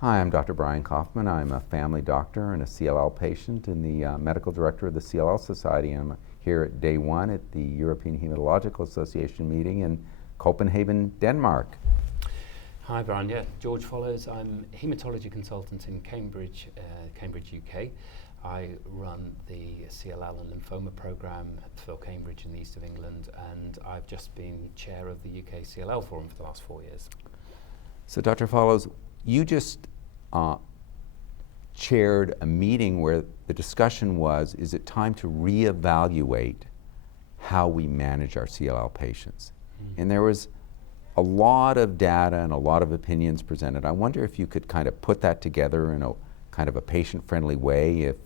Hi, I'm Dr. Brian Kaufman. I'm a family doctor and a CLL patient and the medical director of the CLL Society. I'm here at day one at the European Hematological Association meeting in Copenhagen, Denmark. Hi Brian, George Follows. I'm a haematology consultant in Cambridge, UK. I run the CLL and lymphoma program for Cambridge in the east of England, and I've just been chair of the UK CLL Forum for the last 4 years. So Dr. Follows, you just chaired a meeting where the discussion was, is it time to reevaluate how we manage our CLL patients? And there was a lot of data and a lot of opinions presented. I wonder if you could kind of put that together in a kind of a patient-friendly way, if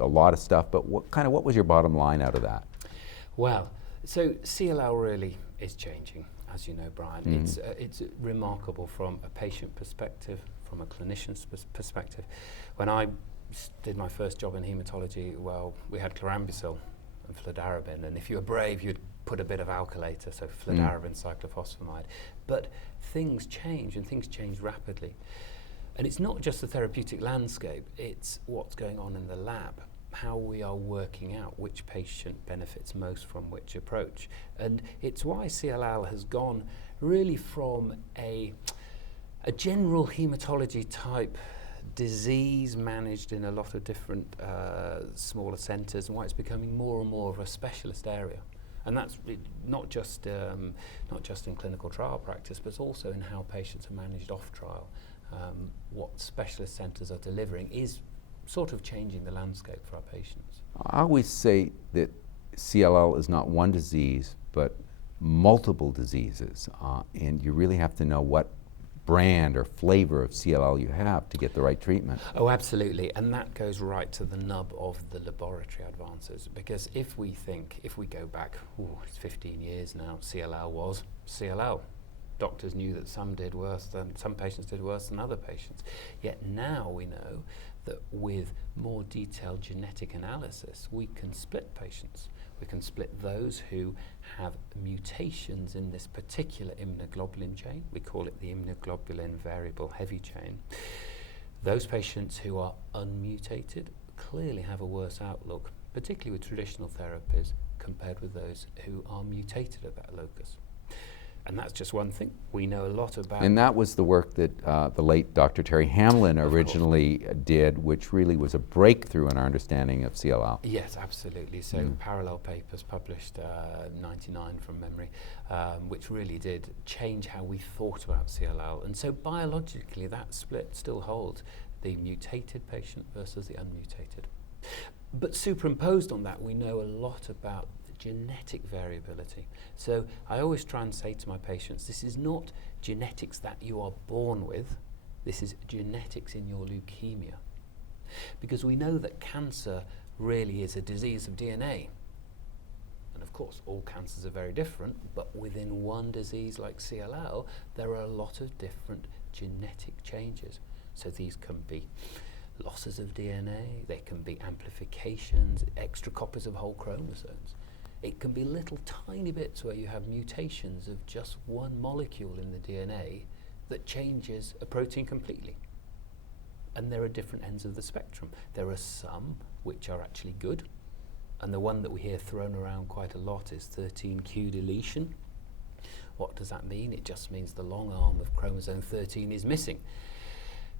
a lot of stuff, but what was your bottom line out of that? Well, so CLL really is changing, as you know, Brian. It's remarkable from a patient perspective, from a clinician's perspective. When I did my first job in haematology, well, we had chlorambucil and fludarabine, and if you were brave, you'd put a bit of alkylator, so fludarabine, cyclophosphamide. But things change, and things change rapidly. And it's not just the therapeutic landscape, it's what's going on in the lab, how we are working out which patient benefits most from which approach. And it's why CLL has gone really from a general hematology type disease managed in a lot of different smaller centres, and why it's becoming more and more of a specialist area. And that's not just in clinical trial practice, but also in how patients are managed off trial. What specialist centres are delivering is sort of changing the landscape for our patients. I always say that CLL is not one disease, but multiple diseases, and you really have to know what brand or flavor of CLL you have to get the right treatment. Oh, absolutely, and that goes right to the nub of the laboratory advances, because if we go back, it's 15 years now, CLL was CLL. Doctors knew that some patients did worse than other patients. Yet now we know that with more detailed genetic analysis, we can split patients. We can split those who have mutations in this particular immunoglobulin chain. We call it the immunoglobulin variable heavy chain. Those patients who are unmutated clearly have a worse outlook, particularly with traditional therapies, compared with those who are mutated at that locus. And that's just one thing. We know a lot about. And that was the work that the late Dr. Terry Hamlin originally did, which really was a breakthrough in our understanding of CLL. Yes, absolutely. So parallel papers published 99 from memory, which really did change how we thought about CLL. And so biologically, that split still holds, the mutated patient versus the unmutated. But superimposed on that, we know a lot about genetic variability. So I always try and say to my patients, this is not genetics that you are born with, this is genetics in your leukemia. Because we know that cancer really is a disease of DNA. And of course, all cancers are very different, but within one disease like CLL, there are a lot of different genetic changes. So these can be losses of DNA, they can be amplifications, extra copies of whole chromosomes. It can be little tiny bits where you have mutations of just one molecule in the DNA that changes a protein completely. And there are different ends of the spectrum. There are some which are actually good, and the one that we hear thrown around quite a lot is 13q deletion. What does that mean? It just means the long arm of chromosome 13 is missing.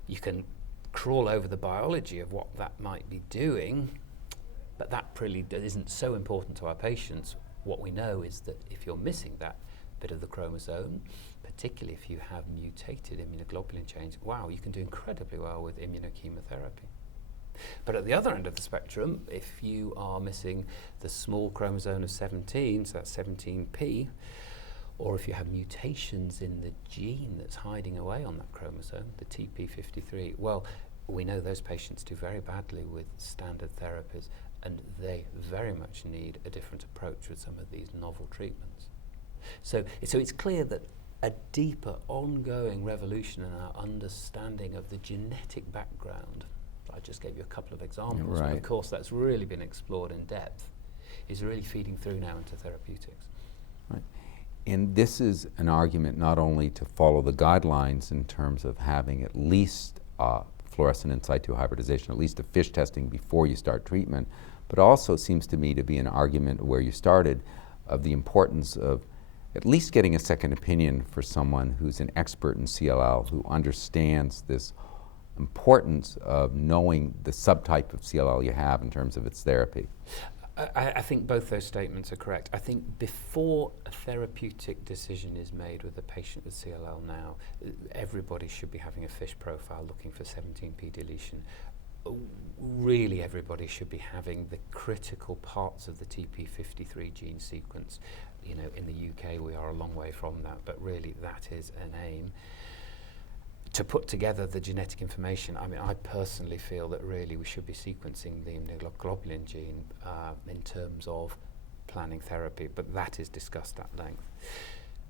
You can crawl over the biology of what that might be doing, but that really isn't so important to our patients. What we know is that if you're missing that bit of the chromosome, particularly if you have mutated immunoglobulin chains, wow, you can do incredibly well with immunochemotherapy. But at the other end of the spectrum, if you are missing the small chromosome of 17, so that's 17p, or if you have mutations in the gene that's hiding away on that chromosome, the TP53, well, we know those patients do very badly with standard therapies, and they very much need a different approach with some of these novel treatments. So it's clear that a deeper, ongoing revolution in our understanding of the genetic background, I just gave you a couple of examples, right. But of course that's really been explored in depth, is really feeding through now into therapeutics. Right. And this is an argument not only to follow the guidelines in terms of having at least fluorescent in situ hybridization, at least the FISH testing before you start treatment, but also seems to me to be an argument where you started of the importance of at least getting a second opinion for someone who's an expert in CLL, who understands this importance of knowing the subtype of CLL you have in terms of its therapy. I think both those statements are correct. I think before a therapeutic decision is made with a patient with CLL now, everybody should be having a FISH profile looking for 17p deletion. Really, everybody should be having the critical parts of the TP53 gene sequence. You know, in the UK we are a long way from that, but really that is an aim. To put together the genetic information, I mean, I personally feel that really we should be sequencing the immunoglobulin gene in terms of planning therapy, but that is discussed at length.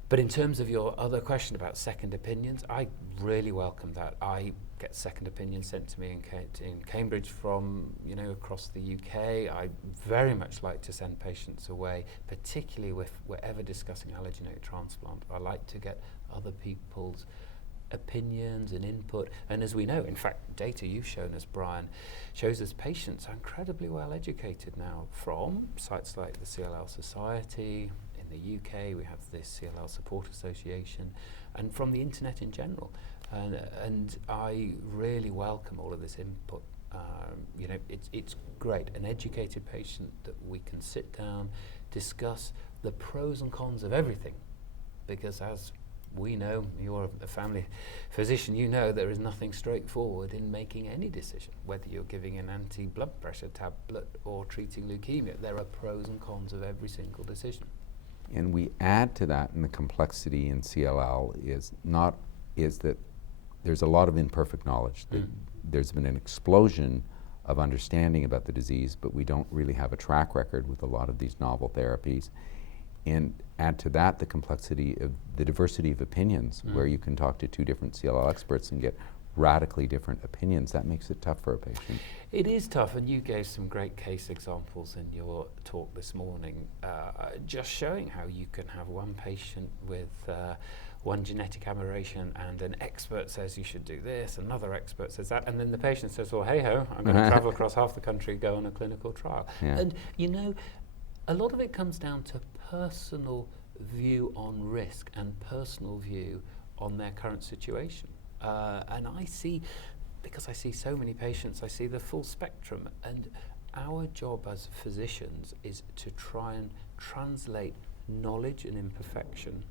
But in terms of your other question about second opinions, I really welcome that. I get second opinions sent to me in Cambridge from, you know, across the UK. I very much like to send patients away, particularly if we're ever discussing allogeneic transplant. I like to get other people's opinions and input, and as we know, in fact, data you've shown us, Brian, shows us patients are incredibly well educated now from sites like the CLL Society. In the UK we have the CLL Support Association, and from the internet in general, and I really welcome all of this input. You know, it's great, an educated patient that we can sit down, discuss the pros and cons of everything, because as we know, you're a family physician, you know there is nothing straightforward in making any decision, whether you're giving an anti-blood pressure tablet or treating leukemia. There are pros and cons of every single decision. And we add to that, and the complexity in CLL is that there's a lot of imperfect knowledge. There's been an explosion of understanding about the disease, but we don't really have a track record with a lot of these novel therapies. And add to that the complexity of the diversity of opinions, where you can talk to two different CLL experts and get radically different opinions. That makes it tough for a patient. It is tough, and you gave some great case examples in your talk this morning, just showing how you can have one patient with one genetic aberration and an expert says you should do this, another expert says that, and then the patient says, well, hey-ho, I'm going to travel across half the country, go on a clinical trial. Yeah. And, you know, a lot of it comes down to personal view on risk and personal view on their current situation. And I see, because I see so many patients, I see the full spectrum, and our job as physicians is to try and translate knowledge and imperfection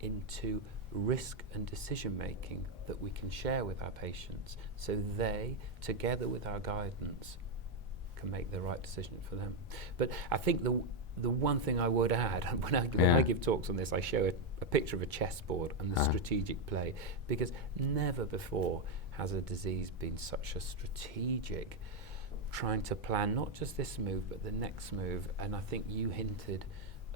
into risk and decision making that we can share with our patients, so they, together with our guidance, can make the right decision for them. But I think the one thing I would add, when I give talks on this, I show a picture of a chessboard and the strategic play, because never before has a disease been such a strategic, trying to plan not just this move but the next move. And I think you hinted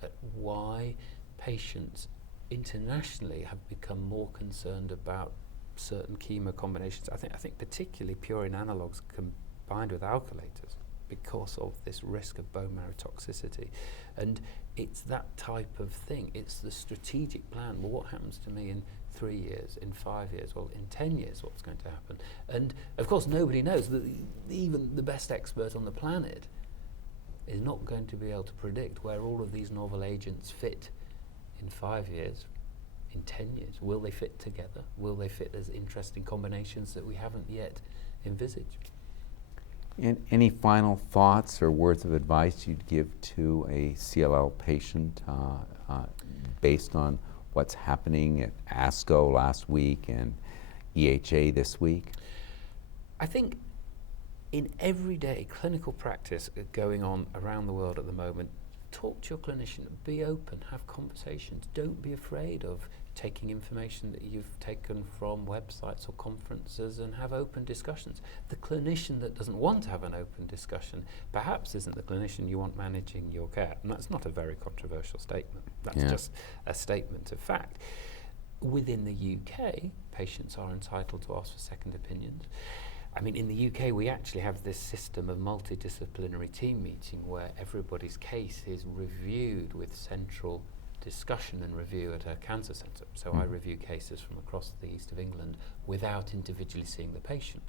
at why patients internationally have become more concerned about certain chemo combinations. I think particularly purine analogues combined with alkylators, because of this risk of bone marrow toxicity. And it's that type of thing. It's the strategic plan. Well, what happens to me in 3 years, in 5 years, well, in 10 years, what's going to happen? And of course, nobody knows. Even the best expert on the planet is not going to be able to predict where all of these novel agents fit in 5 years, in 10 years. Will they fit together? Will they fit as interesting combinations that we haven't yet envisaged? And any final thoughts or words of advice you'd give to a CLL patient based on what's happening at ASCO last week and EHA this week? I think in everyday clinical practice going on around the world at the moment, talk to your clinician, be open, have conversations. Don't be afraid of taking information that you've taken from websites or conferences and have open discussions. The clinician that doesn't want to have an open discussion perhaps isn't the clinician you want managing your care. And that's not a very controversial statement. That's just a statement of fact. Within the UK, patients are entitled to ask for second opinions. I mean, in the UK, we actually have this system of multidisciplinary team meeting where everybody's case is reviewed with central discussion and review at a cancer centre. So I review cases from across the east of England without individually seeing the patient.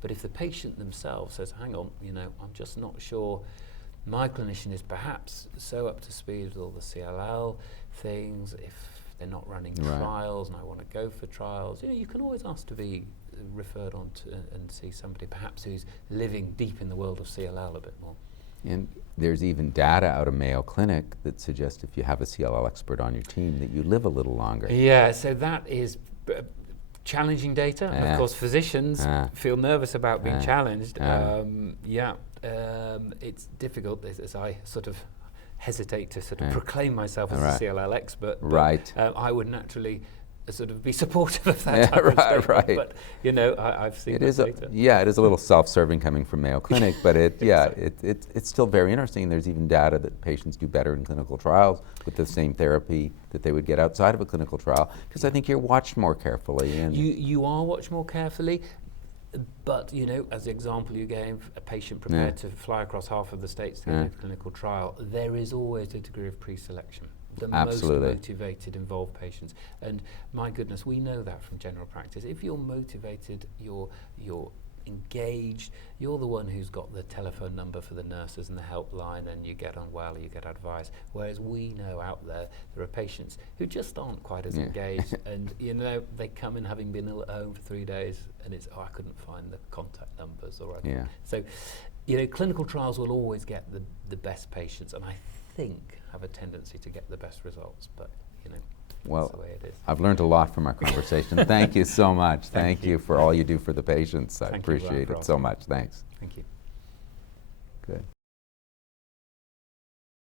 But if the patient themselves says, hang on, I'm just not sure, my clinician is perhaps so up to speed with all the CLL things, if they're not running trials and I want to go for trials, you can always ask to be referred on to and see somebody perhaps who's living deep in the world of CLL a bit more. And there's even data out of Mayo Clinic that suggests if you have a CLL expert on your team that you live a little longer. Yeah, so that is challenging data. Of course, physicians feel nervous about being challenged. It's difficult as I sort of hesitate to sort of proclaim myself as a CLL expert. But, I would naturally sort of be supportive of that type of statement. But I've seen it data. It is a little self-serving coming from Mayo Clinic, but it's still very interesting. There's even data that patients do better in clinical trials with the same therapy that they would get outside of a clinical trial, because I think you're watched more carefully. And you are watched more carefully. But, as the example you gave, a patient prepared to fly across half of the states to get a clinical trial, there is always a degree of pre-selection. The most motivated, involved patients. And my goodness, we know that from general practice. If you're motivated, you're engaged, you're the one who's got the telephone number for the nurses and the helpline, and you get on well, you get advice. Whereas we know out there are patients who just aren't quite as engaged, and they come in having been ill at home for 3 days, and it's, I couldn't find the contact numbers, or so clinical trials will always get the best patients, and I think have a tendency to get the best results, but well, that's the way it is. I've learned a lot from our conversation. Thank you so much. Thank you for all you do for the patients. I appreciate it so much. Thanks. Thank you. Good.